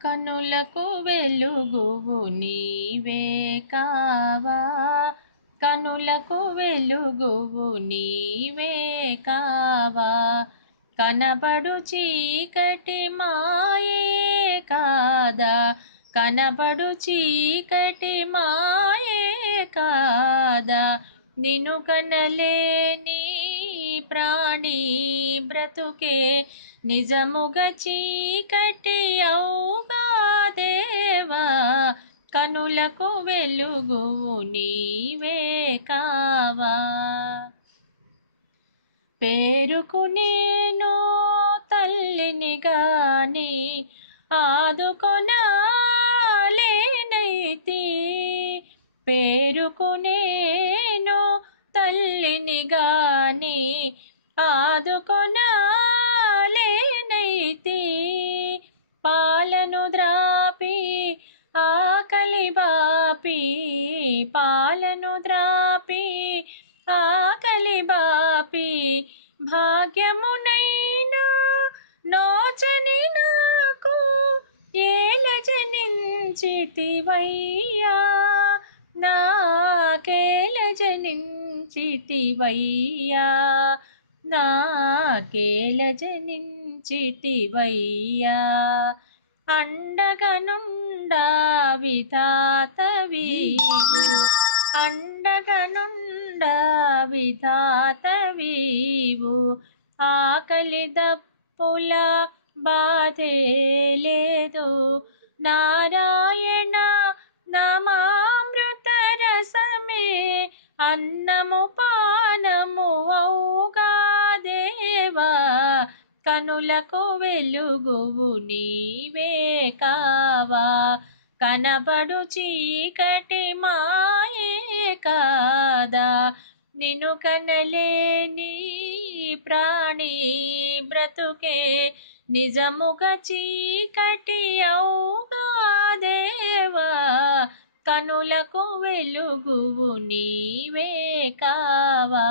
కనులకు వెలుగువు నీవే కావా, కనులకు వెలుగువు నీవే కావా, కనబడు చీకటి మాయే కాదా, కనబడు చీకటి మాయే కాదా, నిన్ను కనలేని ప్రాణి బ్రతుకే నిజముగా చీకటి అవుగా దేవా, కనులకు వెలుగువు నీవే కావా. పేరుకు నేను తల్లిని గాని ఆదుకొనలేనైతి, పేరుకు నేను తల్లిని గాని ఆదుకొనలేనైతి, పాలను ద్రాపి ఆకలి బాపి, పాలను ద్రాపి ఆకలి బాపి, భాగ్యమునైనా నోచని నాకు ఏల జనించితివయ్యా, నాకేల జనించితివయ్యా, నాకేల జనించితివయ్యా. అండగనుండా విధాతవీవు, అండగనుండా విధాతవీవు, ఆకలి దప్పుల బాధే లేదు, నారాయణ నామామృత రసమే అన్నము పానము అవుగా దేవా, కనులకు వెలుగువు నీవే కావా, కనబడు చీకటి మాయే కాదా, నిన్ను కనలేని ప్రాణి బ్రతుకే నిజముగా చీకటి అవుగా దేవా, కనులకు వెలుగువు నీవే కావా.